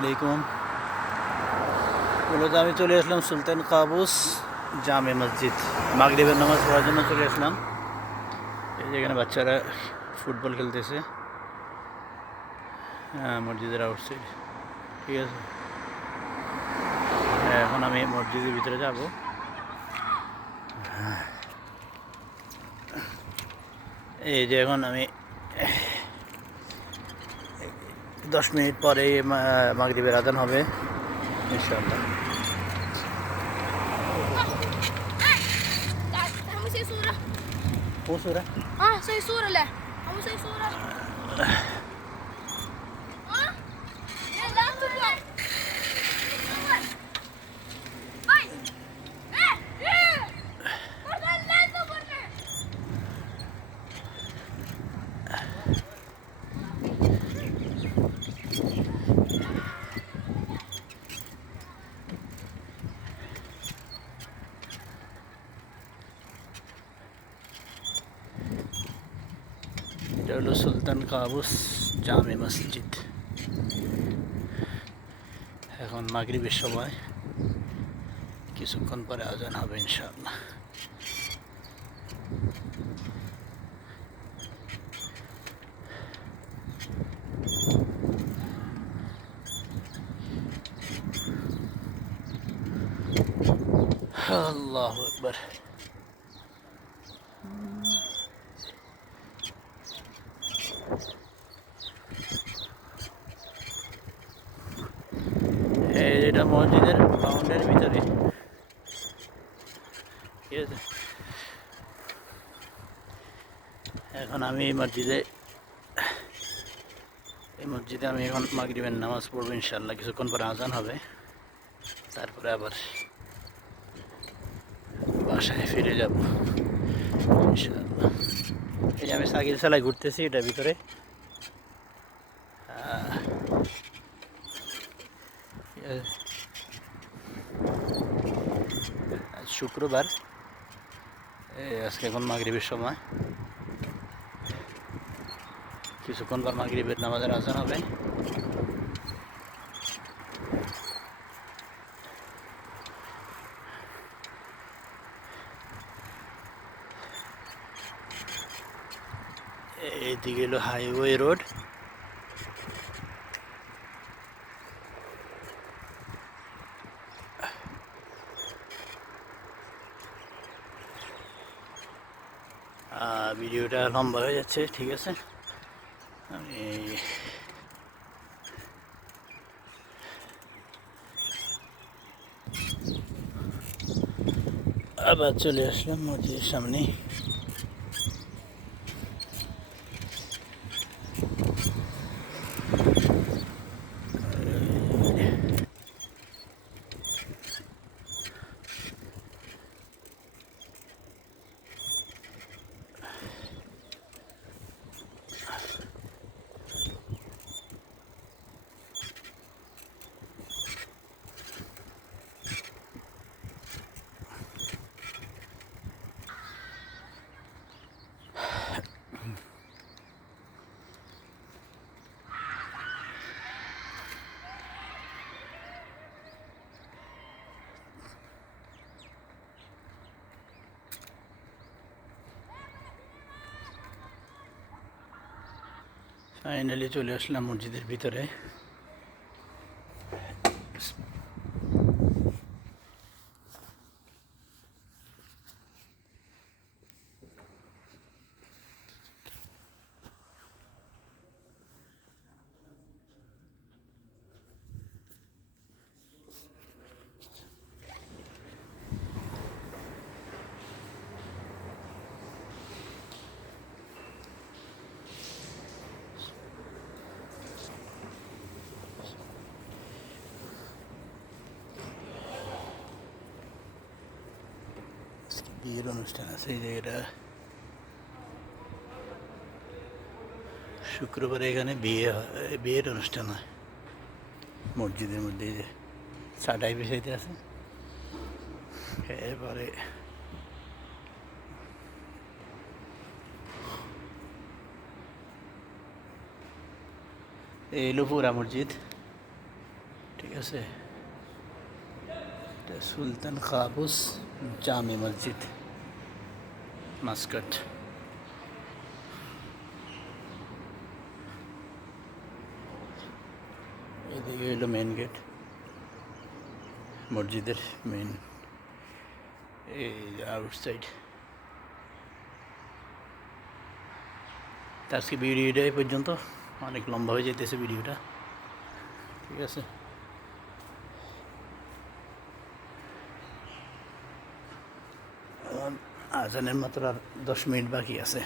আলাইকুম। মূলত আমি চলে আসলাম সুলতান কাবুস জামে মসজিদ। মাগরিবের নামাজ পড়ার জন্য চলে আসলাম। এই যে এখানে বাচ্চারা ফুটবল খেলতেছে। হ্যাঁ মসজিদের আউটসাইড ঠিক আছে? হ্যাঁ, এখন আমি মসজিদের ভিতরে যাব। হ্যাঁ। এই যে এখন আমি দশ মিনিট পরে মা- মাগরিবের আদান হবে ইনশাআল্লাহ Kamu saya surah. কোন সুরা Ah, saya surah lah. এটা সুলতান কাবুস জামে মসজিদ। এখন মাগরিবের সময়। কিছুক্ষণ পরে আজান হবে ইনশাআল্লাহ। আল্লাহ একবার এই এটা মসজিদের বাউন্ডারির ভিতরে। ঠিক আছে? এখন আমি এই মসজিদে এই মসজিদে আমি এখন মাগরিবের নামাজ পড়ব ইনশাল্লাহ কিছুক্ষণ পরে আজান হবে। তারপরে আবার বাসায় ফিরে যাব ইনশাল্লাহ এই যে আমি সাইকেল চালাই ঘুরতেছি এটার ভিতরে। শুক্রবার। এই আজকে এখন মাগরিবের সময়। কিছুক্ষণ পর মাগরিবের নামাজের আজান হবে। এইদিকে হলো হাইওয়ে রোড ভিডিওটা লম্বা হয়ে যাচ্ছে ঠিক আছে? আমি আবার চলে আসলাম মসজিদের সামনে। ফাইনালি চলে আসলাম মসজিদের ভিতরে আজকে বিয়ের অনুষ্ঠান আছে এই জায়গাটা। শুক্রবারে এখানে বিয়ে হয়, বিয়ের অনুষ্ঠান হয়। মসজিদের মধ্যে যে চাটাই বিছাইতে আছে। এরপরে এই হলো মসজিদ, ঠিক আছে? সুলতান কাবুস জামে মসজিদ, মাস্কাট। এদিকে হলো মেন গেট মসজিদের মেন এই আউটসাইড তা আজকে ভিডিওটা এই পর্যন্ত, অনেক লম্বা হয়ে যেতেছে ভিডিওটা ঠিক আছে এখন আজানের মাত্র আর দশ মিনিট বাকি আছে।